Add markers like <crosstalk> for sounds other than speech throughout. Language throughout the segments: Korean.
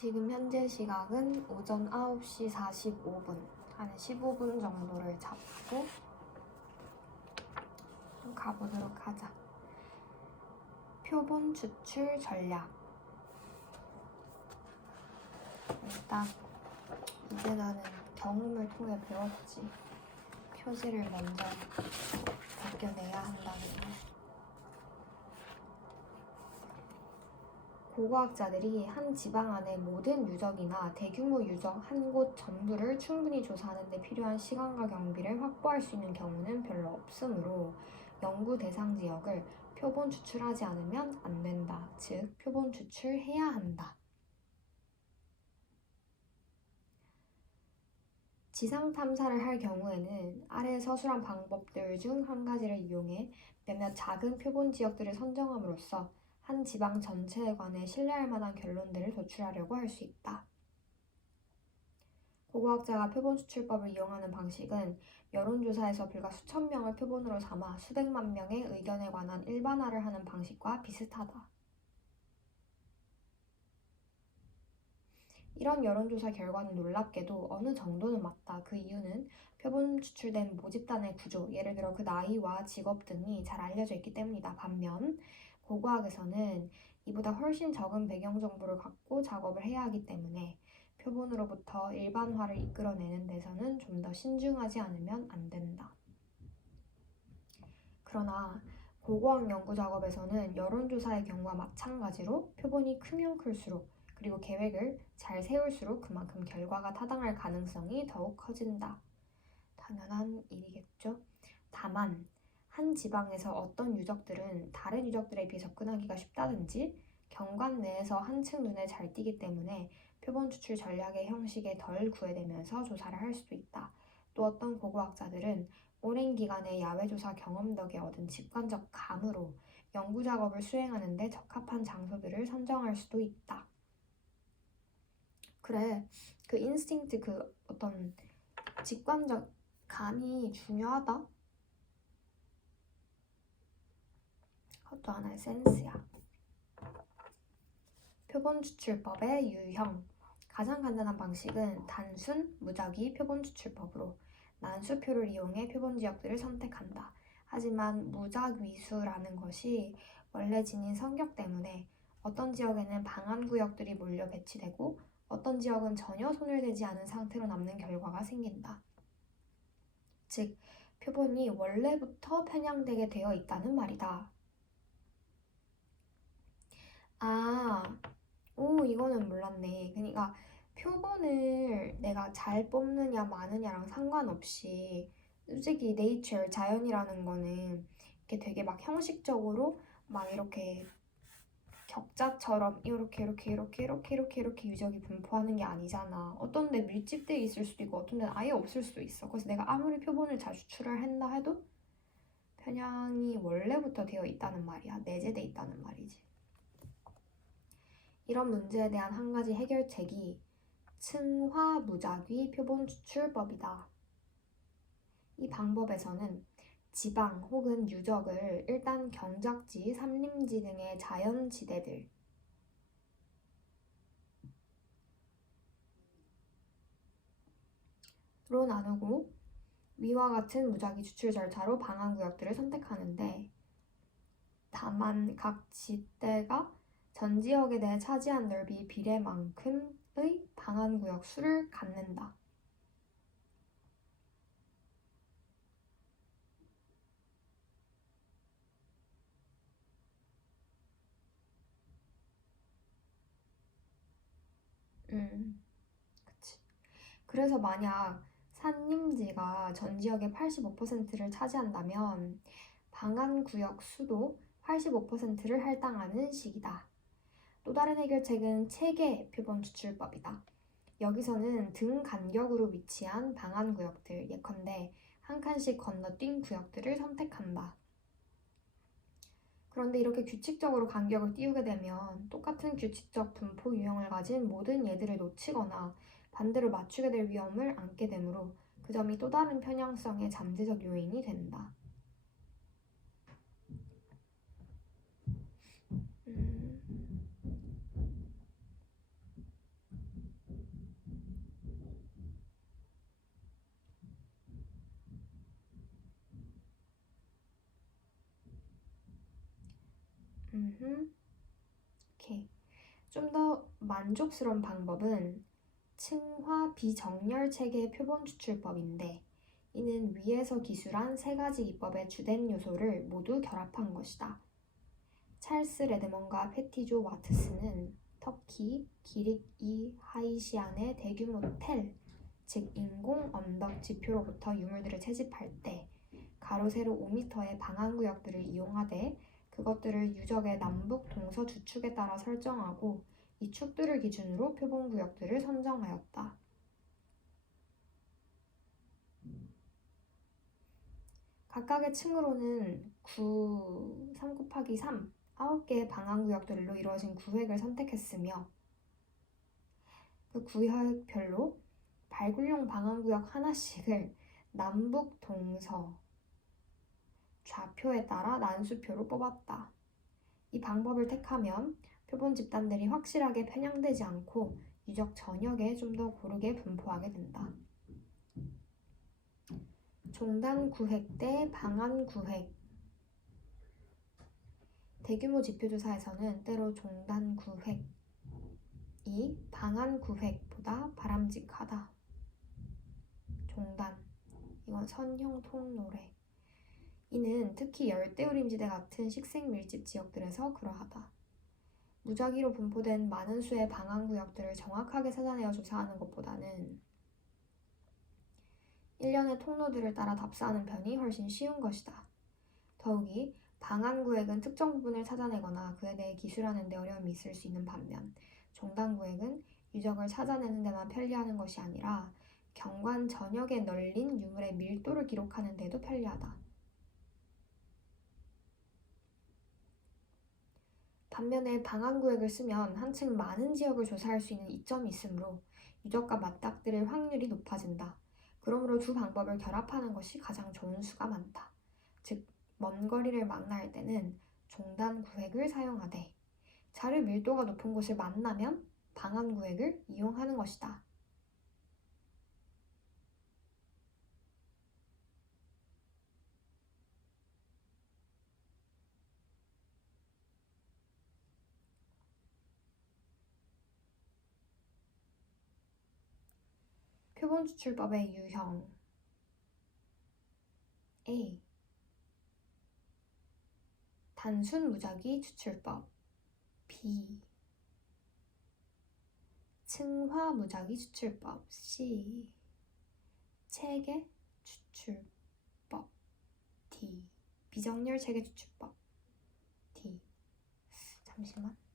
지금 현재 시각은 오전 9시 45분. 한 15분 정도를 잡고 가보도록 하자. 표본 추출 전략. 일단 이제 나는 경험을 통해 배웠지. 표지를 먼저 벗겨내야 한다는 걸. 고고학자들이 한 지방 안의 모든 유적이나 대규모 유적 한 곳 전부를 충분히 조사하는 데 필요한 시간과 경비를 확보할 수 있는 경우는 별로 없으므로 연구 대상 지역을 표본 추출하지 않으면 안 된다. 즉, 표본 추출해야 한다. 지상 탐사를 할 경우에는 아래 서술한 방법들 중 한 가지를 이용해 몇몇 작은 표본 지역들을 선정함으로써 한 지방 전체에 관해 신뢰할 만한 결론들을 도출하려고 할 수 있다. 고고학자가 표본 추출법을 이용하는 방식은 여론조사에서 불과 수천 명을 표본으로 삼아 수백만 명의 의견에 관한 일반화를 하는 방식과 비슷하다. 이런 여론조사 결과는 놀랍게도 어느 정도는 맞다. 그 이유는 표본 추출된 모집단의 구조, 예를 들어 그 나이와 직업 등이 잘 알려져 있기 때문이다. 반면 고고학에서는 이보다 훨씬 적은 배경 정보를 갖고 작업을 해야 하기 때문에 표본으로부터 일반화를 이끌어내는 데서는 좀 더 신중하지 않으면 안 된다. 그러나 고고학 연구 작업에서는 여론조사의 경우와 마찬가지로 표본이 크면 클수록 그리고 계획을 잘 세울수록 그만큼 결과가 타당할 가능성이 더욱 커진다. 당연한 일이겠죠. 다만 한 지방에서 어떤 유적들은 다른 유적들에 비해 접근하기가 쉽다든지 경관 내에서 한층 눈에 잘 띄기 때문에 표본 추출 전략의 형식에 덜 구애되면서 조사를 할 수도 있다. 또 어떤 고고학자들은 오랜 기간의 야외 조사 경험 덕에 얻은 직관적 감으로 연구 작업을 수행하는 데 적합한 장소들을 선정할 수도 있다. 그래, 그 인스팅트 그 어떤 직관적 감이 중요하다. 그것도 하나의 센스야. 표본 추출법의 유형. 가장 간단한 방식은 단순 무작위 표본 추출법으로 난수표를 이용해 표본 지역들을 선택한다. 하지만 무작위수라는 것이 원래 지닌 성격 때문에 어떤 지역에는 방한 구역들이 몰려 배치되고 어떤 지역은 전혀 손을 대지 않은 상태로 남는 결과가 생긴다. 즉, 표본이 원래부터 편향되게 되어 있다는 말이다. 아, 오, 이거는 몰랐네. 그러니까 표본을 내가 잘 뽑느냐 마느냐랑 상관없이 솔직히 네이처 자연이라는 거는 이렇게 되게 막 형식적으로 막 이렇게 격자처럼 이렇게 이렇게 이렇게 이렇게 이렇게 이렇게 유적이 분포하는 게 아니잖아. 어떤 데 밀집되어 있을 수도 있고 어떤 데는 아예 없을 수도 있어. 그래서 내가 아무리 표본을 잘 추출을 한다 해도 편향이 원래부터 되어 있다는 말이야. 내재돼 있다는 말이지. 이런 문제에 대한 한 가지 해결책이 층화 무작위 표본 추출법이다. 이 방법에서는 지방 혹은 유적을 일단 경작지, 산림지 등의 자연지대들 로 나누고 위와 같은 무작위 추출 절차로 방한 구역들을 선택하는데 다만 각 지대가 전 지역에 대해 차지한 넓이 비례만큼의 방한 구역 수를 갖는다. 음, 그치. 그래서 만약 산림지가 전 지역의 85%를 차지한다면 방한 구역 수도 85%를 할당하는 식이다. 또 다른 해결책은 체계 표본 추출법이다. 여기서는 등 간격으로 위치한 방한 구역들, 예컨대 한 칸씩 건너뛴 구역들을 선택한다. 그런데 이렇게 규칙적으로 간격을 띄우게 되면 똑같은 규칙적 분포 유형을 가진 모든 얘들을 놓치거나 반대로 맞추게 될 위험을 안게 되므로 그 점이 또 다른 편향성의 잠재적 요인이 된다. 음. 오케이. 좀 더 만족스러운 방법은 층화 비정렬 체계 표본 추출법인데 이는 위에서 기술한 세 가지 기법의 주된 요소를 모두 결합한 것이다. 찰스 레드먼과 패티조 와트스는 터키, 기릭 이 하이시안의 대규모 텔, 즉 인공 언덕 지표로부터 유물들을 채집할 때 가로 세로 5m의 방한 구역들을 이용하되 그것들을 유적의 남북 동서 주축에 따라 설정하고 이 축들을 기준으로 표본 구역들을 선정하였다. 각각의 층으로는 9, 3 곱하기 3, 9개의 방한 구역들로 이루어진 구획을 선택했으며 그 구역별로 발굴용 방한 구역 하나씩을 남북 동서 좌표에 따라 난수표로 뽑았다. 이 방법을 택하면 표본 집단들이 확실하게 편향되지 않고 유적 전역에 좀 더 고르게 분포하게 된다. 종단 구획 대 방한 구획 대규모 지표 조사에서는 때로 종단 구획이 방한 구획보다 바람직하다. 종단 이건 선형 통로래. 이는 특히 열대우림지대 같은 식생 밀집 지역들에서 그러하다. 무작위로 분포된 많은 수의 방한 구역들을 정확하게 찾아내어 조사하는 것보다는 일련의 통로들을 따라 답사하는 편이 훨씬 쉬운 것이다. 더욱이 방한 구획은 특정 부분을 찾아내거나 그에 대해 기술하는 데 어려움이 있을 수 있는 반면 종단 구획은 유적을 찾아내는 데만 편리하는 것이 아니라 경관 전역에 널린 유물의 밀도를 기록하는 데도 편리하다. 반면에 방한 구획을 쓰면 한층 많은 지역을 조사할 수 있는 이점이 있으므로 유적과 맞닥뜨릴 확률이 높아진다. 그러므로 두 방법을 결합하는 것이 가장 좋은 수가 많다. 즉, 먼 거리를 망라할 때는 종단 구획을 사용하되 자료 밀도가 높은 곳을 만나면 방한 구획을 이용하는 것이다. 표본 추출법의 유형 A. 단순 무작위 추출법 B. 층화 무작위 추출법 C. 체계 추출법 D. 비정렬 체계 추출법 D. 잠시만.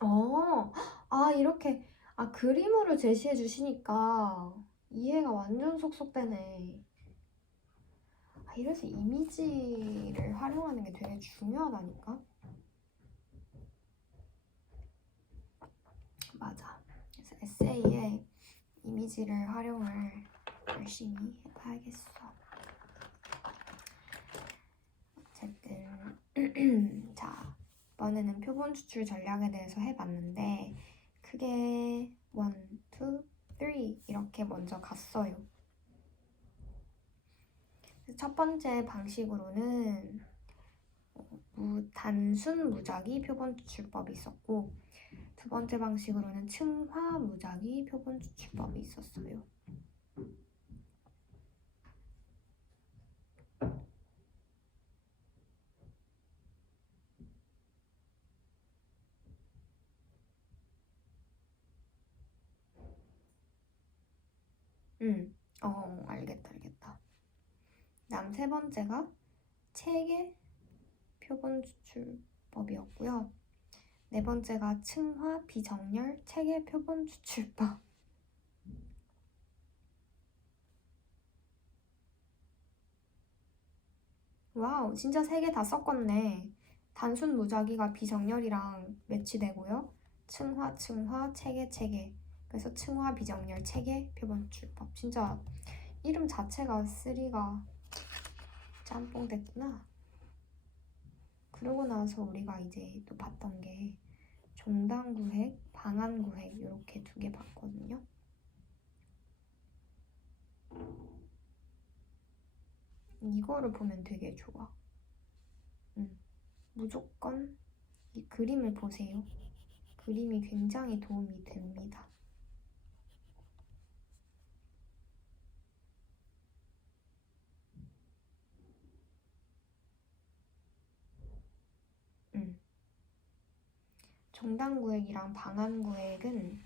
어, 아, 이렇게, 아, 그림으로 제시해 주시니까 이해가 완전 속속 되네. 아, 이래서 이미지를 활용하는 게 되게 중요하다니까? 맞아. 그래서 에세이에 이미지를 활용을 열심히 해봐야겠어. 어쨌든, <clears throat> 자. 이번에는 표본 추출 전략에 대해서 해봤는데 크게 1, 2, 3 이렇게 먼저 갔어요. 첫 번째 방식으로는 무, 단순 무작위 표본 추출법이 있었고 두 번째 방식으로는 층화 무작위 표본 추출법이 있었어요. 응, 어, 알겠다, 알겠다. 다음 세 번째가 체계 표본 추출법이었고요. 네 번째가 층화 비정렬 체계 표본 추출법. 와우, 진짜 세 개 다 섞었네. 단순 무작위가 비정렬이랑 매치되고요. 층화, 층화, 체계, 체계. 그래서 층화 비정렬 체계 표본 출법 진짜 이름 자체가 쓰리가 짬뽕 됐구나 그러고 나서 우리가 이제 또 봤던 게 종단 구획, 방한 구획 이렇게 두 개 봤거든요 이거를 보면 되게 좋아. 음, 무조건 이 그림을 보세요. 그림이 굉장히 도움이 됩니다. 음. 정당구획이랑 방안구획은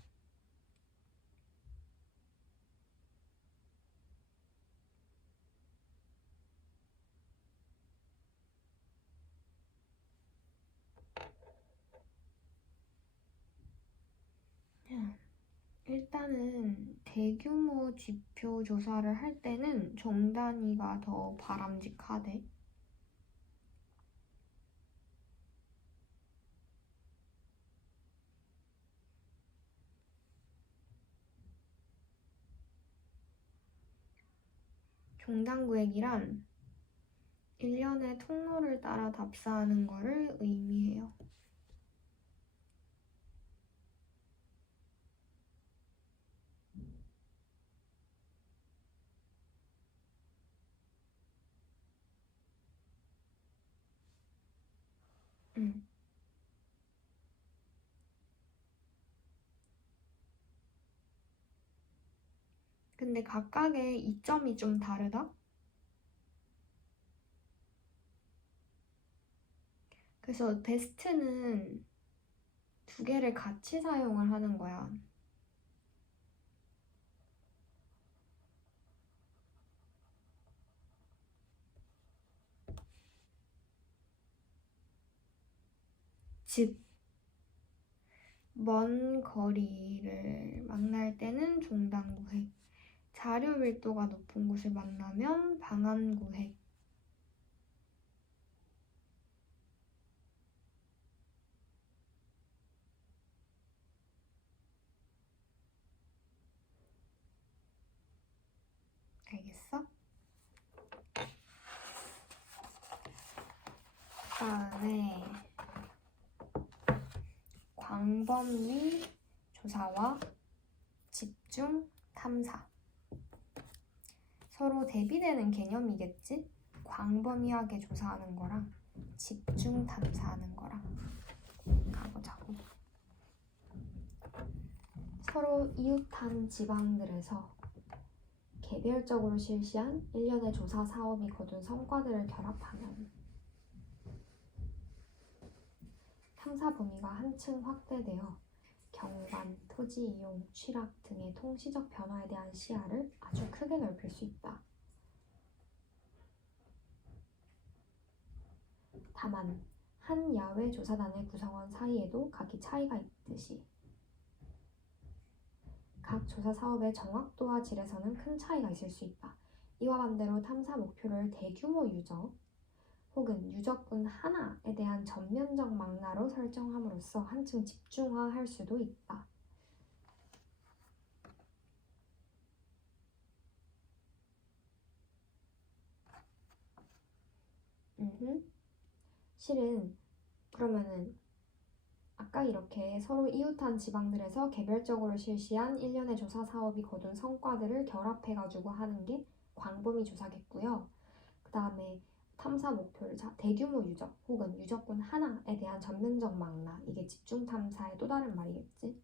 일단은 대규모 지표 조사를 할 때는 정단위가 더 바람직하대. 종단구획이란 일련의 통로를 따라 답사하는 것을 의미해요. 음. 근데 각각의 이점이 좀 다르다? 그래서 베스트는 두 개를 같이 사용을 하는 거야. 즉, 먼 거리를 만날 때는 종단구획, 자료 밀도가 높은 곳을 만나면 방안구획, 알겠어? 그다음에 광범위 조사와 집중 탐사. 서로 대비되는 개념이겠지? 광범위하게 조사하는 거랑 집중 탐사하는 거랑 가보자고. 서로 이웃한 지방들에서 개별적으로 실시한 일련의 조사 사업이 거둔 성과들을 결합하면 탐사 범위가 한층 확대되어 경관, 토지 이용, 취락 등의 통시적 변화에 대한 시야를 아주 크게 넓힐 수 있다. 다만 한 야외 조사단의 구성원 사이에도 각기 차이가 있듯이 각 조사 사업의 정확도와 질에서는 큰 차이가 있을 수 있다. 이와 반대로 탐사 목표를 대규모 유적 혹은 유적군 하나에 대한 전면적 망라로 설정함으로써 한층 집중화할 수도 있다. 음흠. 실은 그러면은 아까 이렇게 서로 이웃한 지방들에서 개별적으로 실시한 일련의 조사 사업이 거둔 성과들을 결합해가지고 하는 게 광범위 조사겠고요. 그 다음에 탐사 목표를 자, 대규모 유적 혹은 유적군 하나에 대한 전면적 망라 이게 집중 탐사의 또 다른 말이겠지.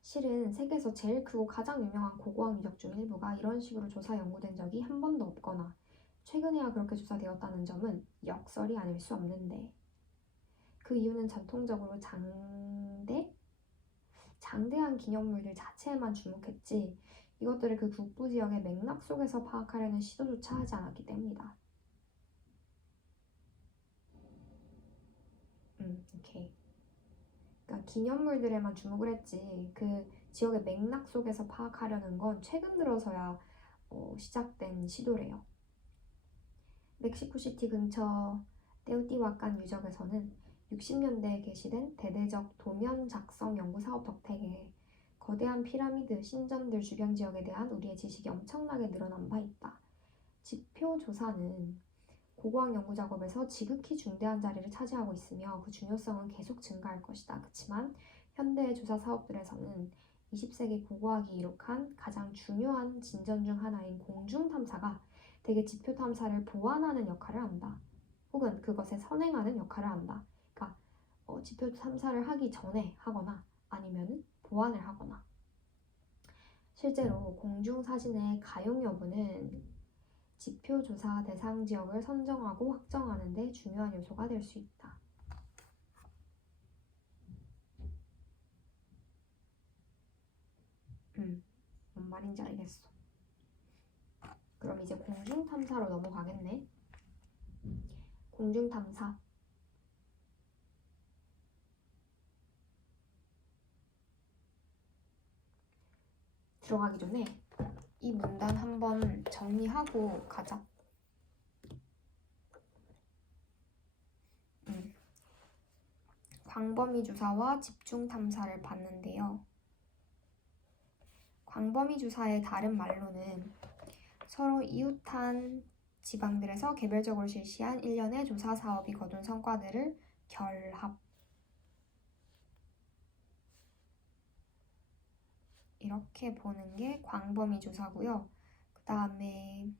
실은 세계에서 제일 크고 가장 유명한 고고학 유적 중 일부가 이런 식으로 조사 연구된 적이 한 번도 없거나 최근에야 그렇게 조사되었다는 점은 역설이 아닐 수 없는데. 그 이유는 전통적으로 장대? 장대한 기념물들 자체에만 주목했지 이것들을 그 북부 지역의 맥락 속에서 파악하려는 시도조차 하지 않았기 때문이다. 음, 오케이. 그러니까 기념물들에만 주목을 했지 그 지역의 맥락 속에서 파악하려는 건 최근 들어서야 어, 시작된 시도래요. 멕시코시티 근처 테오티와칸 유적에서는 60년대에 게시된 대대적 도면 작성 연구 사업 덕택에 거대한 피라미드 신전들 주변 지역에 대한 우리의 지식이 엄청나게 늘어난 바 있다. 지표 조사는 고고학 연구 작업에서 지극히 중대한 자리를 차지하고 있으며 그 중요성은 계속 증가할 것이다. 그렇지만 현대의 조사 사업들에서는 20세기 고고학이 이룩한 가장 중요한 진전 중 하나인 공중 탐사가 대개 지표 탐사를 보완하는 역할을 한다. 혹은 그것에 선행하는 역할을 한다. 그러니까 어, 지표 탐사를 하기 전에 하거나 아니면 보완을 하거나. 실제로 공중 사진의 가용 여부는 지표 조사 대상 지역을 선정하고 확정하는 데 중요한 요소가 될 수 있다. 음, 뭔 말인지 알겠어. 그럼 이제 공중 탐사로 넘어가겠네. 공중 탐사. 들어가기 전에 이 문단 한번 정리하고 가자. 음. 광범위 주사와 집중 탐사를 봤는데요. 광범위 주사의 다른 말로는 서로 이웃한 지방들에서 개별적으로 실시한 일련의 조사 사업이 거둔 성과들을 결합 이렇게 보는 게 광범위 조사고요. 그 다음에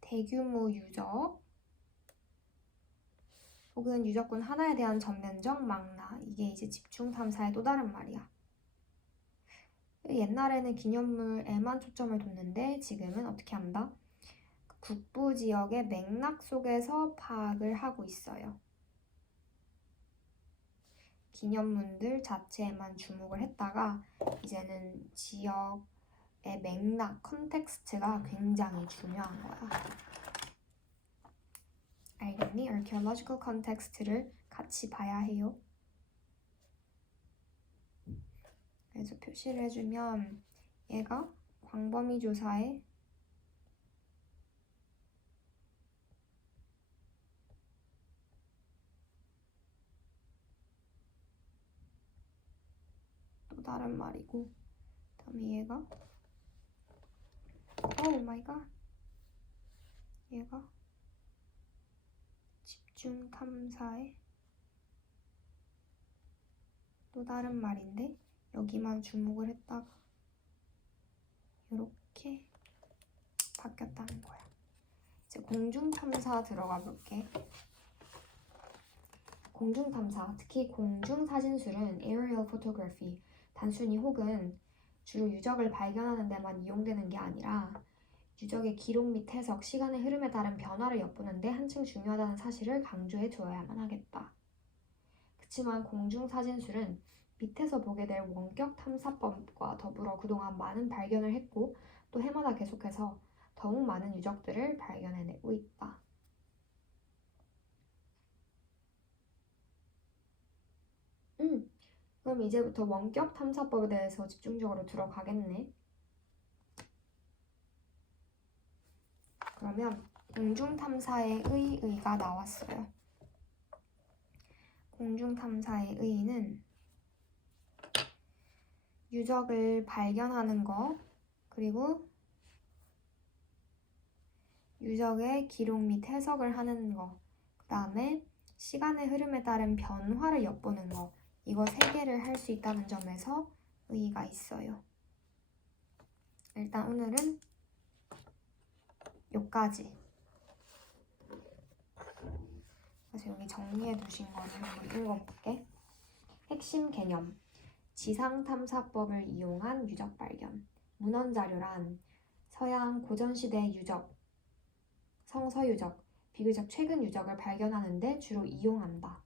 대규모 유적 혹은 유적군 하나에 대한 전면적 망라 이게 이제 집중 탐사의 또 다른 말이야. 옛날에는 기념물에만 초점을 뒀는데 지금은 어떻게 한다? 국부 지역의 맥락 속에서 파악을 하고 있어요. 기념물들 자체에만 주목을 했다가 이제는 지역의 맥락, 컨텍스트가 굉장히 중요한 거야. 알겠니? archaeological context를 같이 봐야 해요. 그래서 표시를 해주면 얘가 광범위 조사에 다른 말이고 그다음에 얘가 오 마이 갓 얘가 집중 탐사의 또 다른 말인데 여기만 주목을 했다가 이렇게 바뀌었다는 거야. 이제 공중 탐사 들어가 볼게. 공중 탐사, 특히 공중 사진술은 aerial photography, 단순히 혹은 주로 유적을 발견하는 데만 이용되는 게 아니라 유적의 기록 및 해석, 시간의 흐름에 따른 변화를 엿보는데 한층 중요하다는 사실을 강조해 두어야만 하겠다. 그치만 공중 사진술은 밑에서 보게 될 원격 탐사법과 더불어 그동안 많은 발견을 했고 또 해마다 계속해서 더욱 많은 유적들을 발견해내고 있다. 음, 그럼 이제부터 원격 탐사법에 대해서 집중적으로 들어가겠네. 그러면 공중 탐사의 의의가 나왔어요. 공중 탐사의 의의는 유적을 발견하는 거, 그리고 유적의 기록 및 해석을 하는 거, 그 다음에 시간의 흐름에 따른 변화를 엿보는 거, 이거 세 개를 할 수 있다는 점에서 의의가 있어요. 일단 오늘은 여기까지. 그래서 여기 정리해 두신 한번 읽어볼게. 핵심 개념. 지상탐사법을 이용한 유적 발견. 문헌자료란 서양 고전시대 유적, 성서유적, 비교적 최근 유적을 발견하는데 주로 이용한다.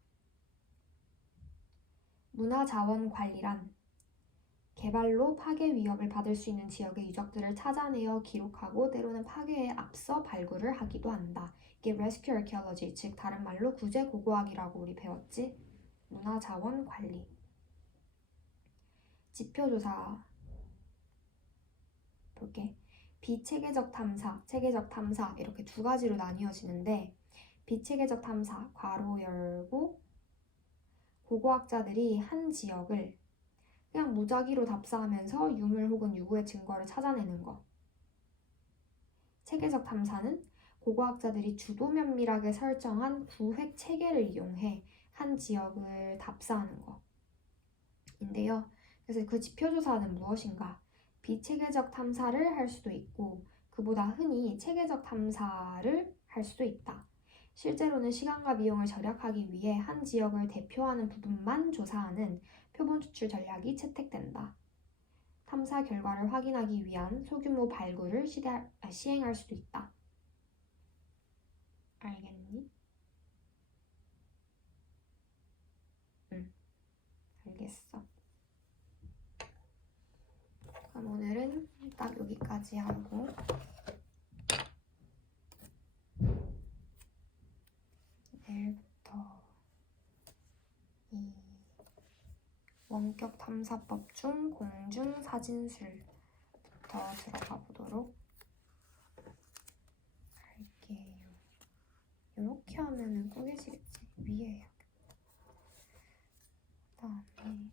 문화자원 관리란 개발로 파괴 위협을 받을 수 있는 지역의 유적들을 찾아내어 기록하고 때로는 파괴에 앞서 발굴을 하기도 한다. 이게 rescue archaeology, 즉 다른 말로 구제 고고학이라고 우리 배웠지. 문화자원 관리. 지표조사 볼게. 비체계적 탐사, 체계적 탐사 이렇게 두 가지로 나뉘어지는데 비체계적 탐사 괄호 열고 고고학자들이 한 지역을 그냥 무작위로 답사하면서 유물 혹은 유구의 증거를 찾아내는 거. 체계적 탐사는 고고학자들이 주도 면밀하게 설정한 구획 체계를 이용해 한 지역을 답사하는 거. 인데요. 그래서 그 지표조사는 무엇인가? 비체계적 탐사를 할 수도 있고 그보다 흔히 체계적 탐사를 할 수도 있다. 실제로는 시간과 비용을 절약하기 위해 한 지역을 대표하는 부분만 조사하는 표본 추출 전략이 채택된다. 탐사 결과를 확인하기 위한 소규모 발굴을 시대, 아, 시행할 수도 있다. 알겠니? 응, 알겠어. 그럼 오늘은 딱 여기까지 하고 내일부터 이 원격 탐사법 중 공중 사진술부터 들어가 보도록 할게요. 이렇게 하면은 꾸겨지겠지. 위에 해야겠다. 그다음에